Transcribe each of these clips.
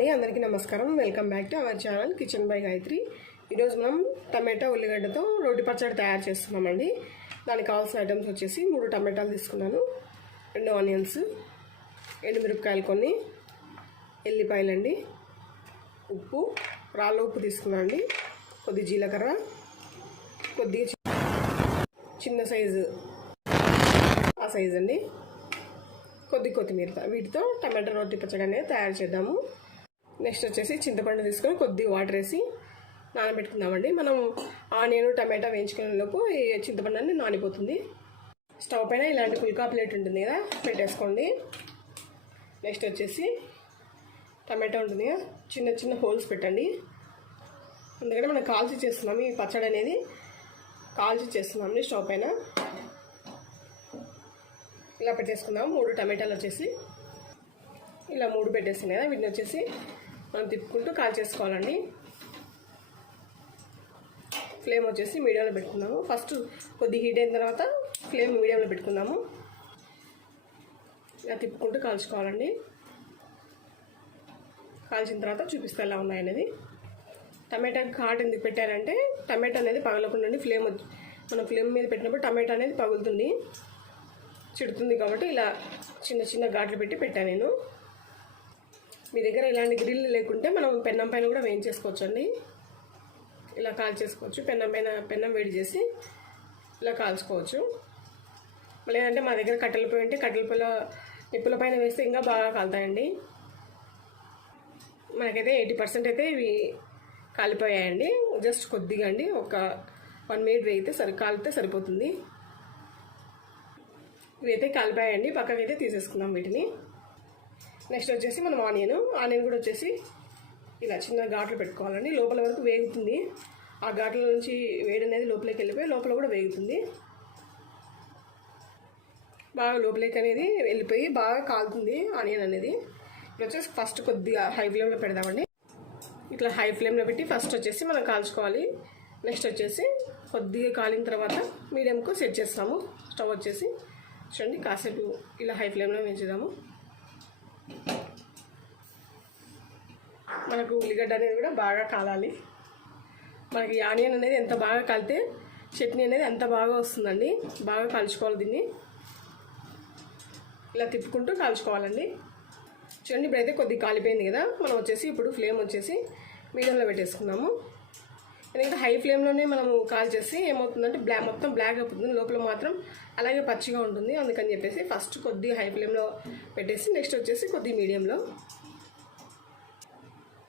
అండి. అందరికీ నమస్కారం. Welcome back to our channel kitchen by Gayatri ఈరోజు మనం టమాటా ఉల్లిగడ్డతో రోటి పచ్చడి తయారు చేస్తున్నామండి. దానికి కావాల్సిన ఐటమ్స్ వచ్చేసి మూడు టమాటాలు తీసుకున్నాను. రెండు ఆనియన్స్ ఎండుమిరపకాయలు కొన్ని ఎల్లిపాయలండి ఉప్పు రాళ్ళ ఉప్పు తీసుకున్నాను అండి. కొద్ది జీలకర్ర కొద్దిగా చిన్న సైజు ఆ సైజ్ అండి. కొద్ది కొత్తిమీర వీటితో టమాటా రోటి పచ్చడి అనేది తయారు చేద్దాము. నెక్స్ట్ వచ్చేసి చింతపండు తీసుకొని కొద్ది వాటర్ వేసి నానబెట్టుకుందామండి. మనం ఆనియన్ టమాటా వేయించుకునే లోపు ఈ చింతపండు అన్ని నానిపోతుంది. స్టవ్ పైన ఇలాంటి పుల్కా ప్లేట్ ఉంటుంది కదా పెట్టేసుకోండి. నెక్స్ట్ వచ్చేసి టమాటా ఉంటుంది కదా చిన్న చిన్న హోల్స్ పెట్టండి. ఎందుకంటే మనం కాల్చి చేస్తున్నాం ఈ పచ్చడి అనేది. కాల్చి చేస్తున్నామండి స్టవ్ పైన. ఇలా పెట్టేసుకుందాం. మూడు టమాటాలు వచ్చేసి ఇలా మూడు పెట్టేస్తున్నాయి కదా వీటిని వచ్చేసి మనం తిప్పుకుంటూ కాల్ చేసుకోవాలండి. ఫ్లేమ్ వచ్చేసి మీడియంలో పెట్టుకుందాము. ఫస్ట్ కొద్ది హీట్ అయిన తర్వాత ఫ్లేమ్ మీడియంలో పెట్టుకుందాము. ఇలా తిప్పుకుంటూ కాల్చుకోవాలండి. కాల్చిన తర్వాత చూపిస్తే ఎలా ఉన్నాయి అనేది టమాటా ఘాట్ ఎందుకు పెట్టారంటే టమాటా అనేది పగలకుండా ఫ్లేమ్ మనం ఫ్లేమ్ మీద పెట్టినప్పుడు టమాటా అనేది పగులుతుంది. చిడుతుంది కాబట్టి ఇలా చిన్న చిన్న ఘాట్లు పెట్టి పెట్టాను నేను. మీ దగ్గర ఇలాంటి గ్రిల్ లేకుంటే మనం పెన్నం పైన కూడా వేయించేసుకోవచ్చు అండి ఇలా కాల్చేసుకోవచ్చు. పెన్నం పైన పెన్నం వేడి చేసి ఇలా కాల్చుకోవచ్చు. లేదంటే మా దగ్గర కట్టెల పొయ్యి ఉంటే కట్టెల పొయ్యిలో నిప్పుల పైన వేస్తే ఇంకా బాగా కాలుతాయండి. మనకైతే ఎయిటీ పర్సెంట్ అయితే ఇవి కాలిపోయాయండి. జస్ట్ కొద్దిగా అండి. ఒక వన్ మినిట్ వేయితే సరి కాలితే సరిపోతుంది. ఇవైతే కాలిపోయాయండి. పక్కకైతే తీసేసుకుందాం వీటిని. నెక్స్ట్ వచ్చేసి మనం ఆనియన్. ఆనియన్ కూడా వచ్చేసి ఇలా చిన్న ఘాట్లు పెట్టుకోవాలండి. లోపల వరకు వేగుతుంది. ఆ ఘాట్ల నుంచి వేడి అనేది లోపలికి వెళ్ళిపోయి లోపల కూడా వేగుతుంది. బాగా లోపలికి అనేది వెళ్ళిపోయి బాగా కాలుతుంది ఆనియన్ అనేది. ఇప్పుడు వచ్చేసి ఫస్ట్ కొద్దిగా హై ఫ్లేమ్లో పెడదామండి. ఇట్లా హై ఫ్లేమ్లో పెట్టి ఫస్ట్ వచ్చేసి మనం కాల్చుకోవాలి. నెక్స్ట్ వచ్చేసి కొద్దిగా కాలిన తర్వాత మీడియంకు సెట్ చేస్తాము. స్టవ్ వచ్చేసి చూడండి కాసేపు ఇలా హై ఫ్లేమ్లో పెంచుదాము మనకు ఉల్లిగడ్డ అనేది కూడా బాగా కాలాలి. మనకి ఆనియన్ అనేది ఎంత బాగా కలితే చట్నీ అనేది ఎంత బాగా వస్తుందండి. బాగా కలుచుకోవాలి దీన్ని. ఇలా తిప్పుకుంటూ కాల్చుకోవాలండి. చూడండి ఇప్పుడైతే కొద్దిగా కాలిపోయింది కదా. మనం వచ్చేసి ఇప్పుడు ఫ్లేమ్ వచ్చేసి మీడియంలో పెట్టేసుకున్నాము ఎందుకంటే హై ఫ్లేమ్లోనే మనము కాల్ చేసి ఏమవుతుందంటే బ్లాక్ మొత్తం బ్లాక్ అయిపోతుంది. లోపల మాత్రం అలాగే పచ్చిగా ఉంటుంది. అందుకని చెప్పేసి ఫస్ట్ కొద్దిగా హై ఫ్లేమ్లో పెట్టేసి నెక్స్ట్ వచ్చేసి కొద్ది మీడియంలో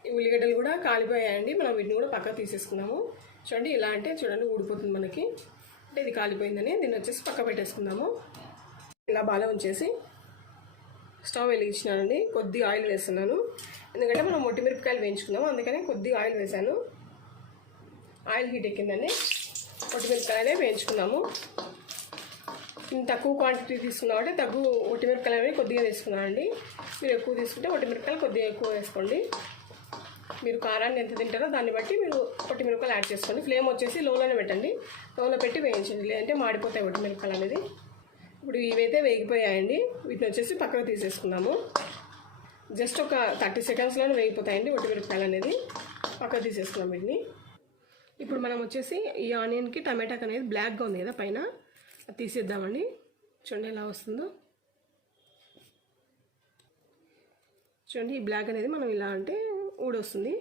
ఈ ఉల్లిగడ్డలు కూడా కాలిపోయాయండి. మనం వీటిని కూడా పక్కకు తీసేసుకున్నాము. చూడండి ఇలా అంటే చూడండి ఊడిపోతుంది మనకి. అంటే ఇది కాలిపోయిందని దీన్ని వచ్చేసి పక్క పెట్టేసుకుందాము. ఇలా బాగా ఉంచేసి స్టవ్ వెలిగించినానండి. కొద్దిగా ఆయిల్ వేస్తున్నాను. ఎందుకంటే మనం మొట్టిమిరపకాయలు వేయించుకున్నాము. అందుకని కొద్దిగా ఆయిల్ వేసాను ఆయిల్ హీట్ ఎక్కిందని మొట్టి వేయించుకున్నాము. తక్కువ క్వాంటిటీ తీసుకున్నా కాబట్టి తక్కువ ఒట్టిమిరపకాయలు అనేవి కొద్దిగా తీసుకున్నానండి మీరు ఎక్కువ తీసుకుంటే ఒట్టిమిరపకాయలు కొద్దిగా ఎక్కువ వేసుకోండి. మీరు కారాన్ని ఎంత తింటారో దాన్ని బట్టి మీరు ఒట్టిమిరపకాయలు యాడ్ చేసుకోండి. ఫ్లేమ్ వచ్చేసి లోలోనే పెట్టండి. లోలో పెట్టి వేయించండి. లేదంటే మాడిపోతాయి ఒట్టిమిరపకాయలు అనేది. ఇప్పుడు ఇవైతే వేగిపోయాయండి. వీటిని వచ్చేసి పక్కకు తీసేసుకున్నాము. జస్ట్ ఒక థర్టీ సెకండ్స్లోనే వేగిపోతాయండి ఒట్టి మిరపకాయలు అనేది. పక్కకు తీసేసుకున్నాం వీటిని. ఇప్పుడు మనం వచ్చేసి ఈ ఆనియన్కి టమాటాకి అనేది బ్లాక్గా ఉంది కదా పైన అది తీసేద్దామండి. చూడండి ఎలా వస్తుందో. చూడండి ఈ బ్లాక్ అనేది మనం ఇలా అంటే ఊడొస్తుంది.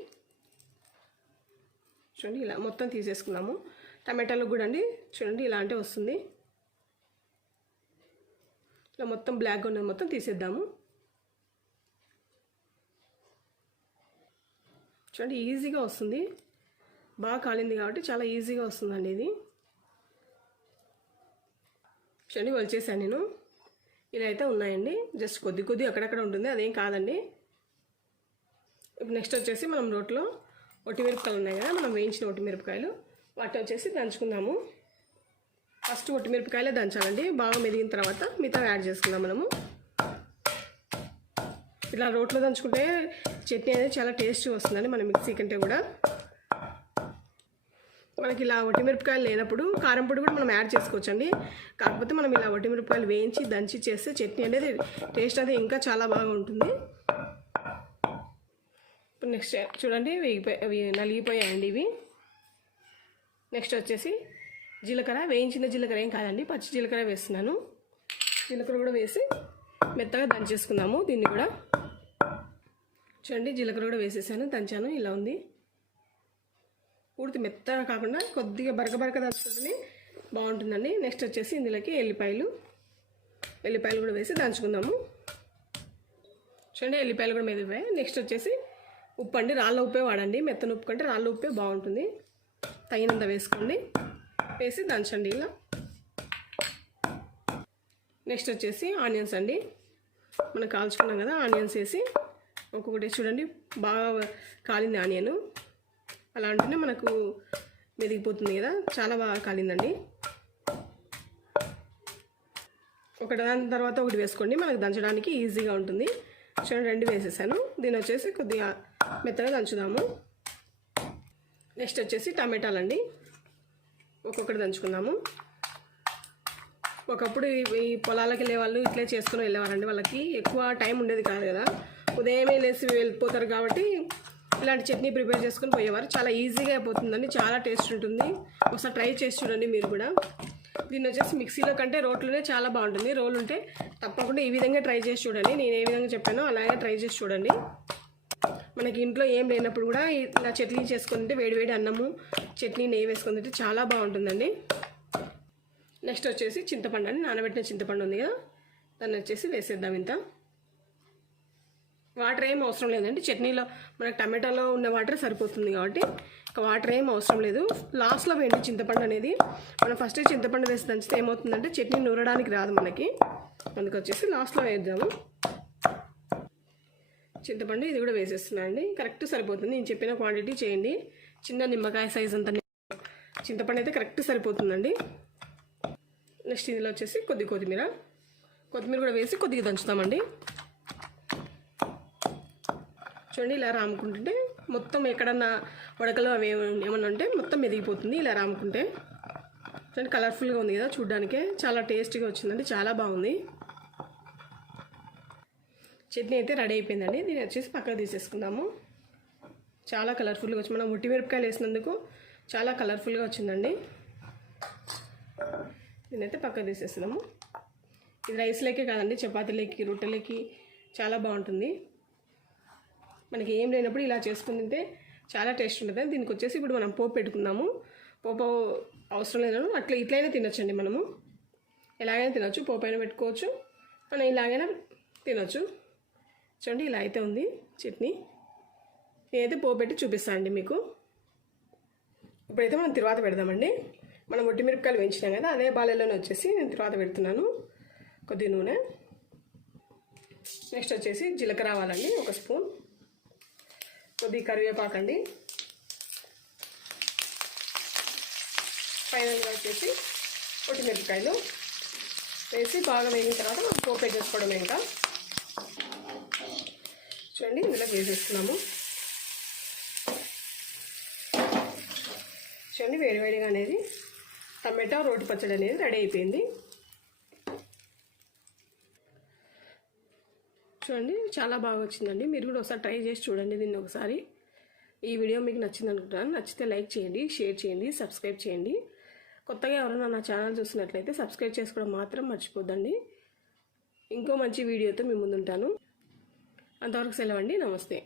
చూడండి ఇలా మొత్తం తీసేసుకున్నాము. టమాటాలకు కూడా అండి చూడండి ఇలా అంటే వస్తుంది. ఇలా మొత్తం బ్లాక్గా ఉన్నది మొత్తం తీసేద్దాము. చూడండి ఈజీగా వస్తుంది. బాగా కాలింది కాబట్టి చాలా ఈజీగా వస్తుందండి ఇది. చూడండి వలిచేసాను నేను. ఇలా అయితే ఉన్నాయండి. జస్ట్ కొద్ది కొద్ది అక్కడక్కడ ఉంటుంది అదేం కాదండి. ఇప్పుడు నెక్స్ట్ వచ్చేసి మనం రోట్లో ఒట్టిమిరపకాయలు ఉన్నాయి కదా మనం వేయించిన ఒట్టిమిరపకాయలు. మిరపకాయలు వాటిని వచ్చేసి దంచుకుందాము. ఫస్ట్ ఒట్టిమిరపకాయలే దంచాలండి. బాగా మెదిగిన తర్వాత మిగతా యాడ్ చేసుకుందాం మనము. ఇట్లా రోట్లో దంచుకుంటే చట్నీ అనేది చాలా టేస్ట్ వస్తుందండి మన మిక్సీ కంటే కూడా. మనకి ఇలా వట్టిమిరపకాయలు లేనప్పుడు కారం పొడి కూడా మనం యాడ్ చేసుకోవచ్చండి. కాకపోతే మనం ఇలా వట్టిమిరపకాయలు వేయించి దంచి చేస్తే చట్నీ అనేది టేస్ట్ అనేది ఇంకా చాలా బాగా ఉంటుంది. నెక్స్ట్ చూడండి వేగిపోయి అవి నలిగిపోయాయండి ఇవి. నెక్స్ట్ వచ్చేసి జీలకర్ర వేయించిన జీలకర్ర ఏం కాదండి పచ్చి జీలకర్ర వేస్తున్నాను. జీలకర్ర కూడా వేసి మెత్తగా దంచేసుకుందాము దీన్ని కూడా. చూడండి జీలకర్ర కూడా వేసేసాను దంచాను ఇలా ఉంది. పూర్తి మెత్తగా కాకుండా కొద్దిగా బరక బరక దంచుకుంటే బాగుంటుందండి. నెక్స్ట్ వచ్చేసి ఇందులోకి ఎల్లిపాయలు. ఎల్లిపాయలు కూడా వేసి దంచుకుందాము. చూడండి ఎల్లిపాయలు కూడా మెదిపోయాయి నెక్స్ట్ వచ్చేసి ఉప్పు అండి. రాళ్ళ ఉప్పే వాడండి. మెత్తన ఉప్పు కంటే రాళ్ళ ఉప్పే బాగుంటుంది. తగినంత వేసుకోండి. వేసి దంచండి ఇలా. నెక్స్ట్ వచ్చేసి ఆనియన్స్ అండి. మనం కాల్చుకున్నాం కదా ఆనియన్స్ వేసి ఒక్కొక్కటి చూడండి బాగా కాలింది ఆనియన్. అలా అంటేనే మనకు మెదిగిపోతుంది కదా. చాలా బాగా కాలిందండి. ఒకటి దాని తర్వాత ఒకటి వేసుకోండి. మనకు దంచడానికి ఈజీగా ఉంటుంది. చూడండి రెండు వేసేసాను. దీని వచ్చేసి కొద్దిగా మెత్తగా దంచుదాము. నెక్స్ట్ వచ్చేసి టమాటాలండి. ఒక్కొక్కటి దంచుకుందాము. ఒకప్పుడు ఈ- పొలాలకు వెళ్ళే వాళ్ళు ఇట్లే చేసుకుని వెళ్ళేవారండి. వాళ్ళకి ఎక్కువ టైం ఉండేది కాదు కదా. ఉదయమే లేసి వెళ్ళిపోతారు కాబట్టి ఇలాంటి చట్నీ ప్రిపేర్ చేసుకుని పోయేవారు. చాలా ఈజీగా అయిపోతుందండి. చాలా టేస్ట్ ఉంటుంది. ఒకసారి ట్రై చేసి చూడండి మీరు కూడా. దీన్ని వచ్చేసి మిక్సీలో కంటే రోట్లోనే చాలా బాగుంటుంది. రోల్ ఉంటే తప్పకుండా ఈ విధంగా ట్రై చేసి చూడండి. నేను ఏ విధంగా చెప్పానో అలాగే ట్రై చేసి చూడండి. మనకి ఇంట్లో ఏం లేనప్పుడు కూడా ఇలా చట్నీ చేసుకుని తింటే వేడివేడి అన్నము చట్నీ నెయ్యి వేసుకుని తింటే చాలా బాగుంటుందండి. నెక్స్ట్ వచ్చేసి చింతపండు అండి. నానబెట్టిన చింతపండు ఉంది కదా. దాన్ని వచ్చేసి వేసేద్దాం ఇంత. వాటర్ ఏం అవసరం లేదండి. చట్నీలో మనకి టమాటాలో ఉన్న వాటర్ సరిపోతుంది కాబట్టి ఇంకా వాటర్ ఏం అవసరం లేదు. లాస్ట్లో వేయండి చింతపండు అనేది. మనం ఫస్ట్ చింతపండు వేసి దంచితే ఏమవుతుందంటే చట్నీ నూరడానికి రాదు మనకి. అందుకు వచ్చేసి లాస్ట్లో వేద్దాము. చింతపండు ఇది కూడా వేసేస్తున్నాను అండి. కరెక్ట్ సరిపోతుంది. నేను చెప్పిన క్వాంటిటీ చేయండి. చిన్న నిమ్మకాయ సైజ్ అంత చింతపండు అయితే కరెక్ట్ సరిపోతుందండి. నెక్స్ట్ ఇందులో వచ్చేసి కొద్ది కొత్తిమీర. కొత్తిమీర కూడా వేసి కొద్దిగా దంచుతామండి. చూడండి ఇలా రాముకుంటుంటే మొత్తం ఎక్కడన్నా ఉడకలు అవి ఏమన్నా ఉంటే మొత్తం మెదిగిపోతుంది ఇలా రాముకుంటే. చూడండి కలర్ఫుల్గా ఉంది కదా చూడ్డానికే. చాలా టేస్టీగా వచ్చిందండి చాలా బాగుంది. చట్నీ అయితే రెడీ అయిపోయిందండి దీన్ని వచ్చేసి పక్కకు తీసేసుకుందాము. చాలా కలర్ఫుల్గా వచ్చి మనం ఉట్టి మిరపకాయలు వేసినందుకు చాలా కలర్ఫుల్గా వచ్చిందండి. నేనైతే పక్కకు తీసేస్తున్నాము. ఇది రైస్లోకే కాదండి చపాతీలకి రొట్టెలకి చాలా బాగుంటుంది. మనకి ఏం లేనప్పుడు ఇలా చేసుకుని తింటే చాలా టేస్ట్ ఉంటుంది. దీనికి వచ్చేసి ఇప్పుడు మనం పోపు పెట్టుకుందాము. పోపు అవసరం లేదు. అట్లా ఇట్లయినా తినొచ్చండి మనము. ఎలాగైనా తినొచ్చు. పోపు అయినా పెట్టుకోవచ్చు. మనం ఇలాగైనా తినొచ్చు. చూడండి ఇలా అయితే ఉంది చట్నీ. నేనైతే పోపు పెట్టి చూపిస్తాను అండి మీకు. ఇప్పుడైతే మనం తర్వాత పెడదామండి. మనం ఒట్టి మిరపకాయలు వేయించినాం కదా అదే బాలలోనే వచ్చేసి నేను తర్వాత పెడుతున్నాను. కొద్ది నూనె. నెక్స్ట్ వచ్చేసి జీలకర్ర ఆవాలండి ఒక స్పూన్. కొద్ది కరివేపాకు అండి ఫైనల్గా వచ్చేసి పొట్టిమిరపకాయలు వేసి బాగా వేగిన తర్వాత మనం పోపు వేసేసుకోవడం ఇంకా. చూడండి ఇందులో వేసేస్తున్నాము. చూడండి వేడివేడిగా అనేది టమాటా రోటి పచ్చడి అనేది రెడీ అయిపోయింది. చూడండి చాలా బాగా వచ్చిందండి. మీరు కూడా ఒకసారి ట్రై చేసి చూడండి దీన్ని ఒకసారి. ఈ వీడియో మీకు నచ్చింది అనుకుంటున్నాను. నచ్చితే లైక్ చేయండి షేర్ చేయండి సబ్స్క్రైబ్ చేయండి. కొత్తగా ఎవరైనా నా ఛానల్ చూసినట్లయితే సబ్స్క్రైబ్ చేసుకోవడం మాత్రం మర్చిపోద్దండి. ఇంకో మంచి వీడియోతో మీ ముందుంటాను. అంతవరకు సెలవండి నమస్తే.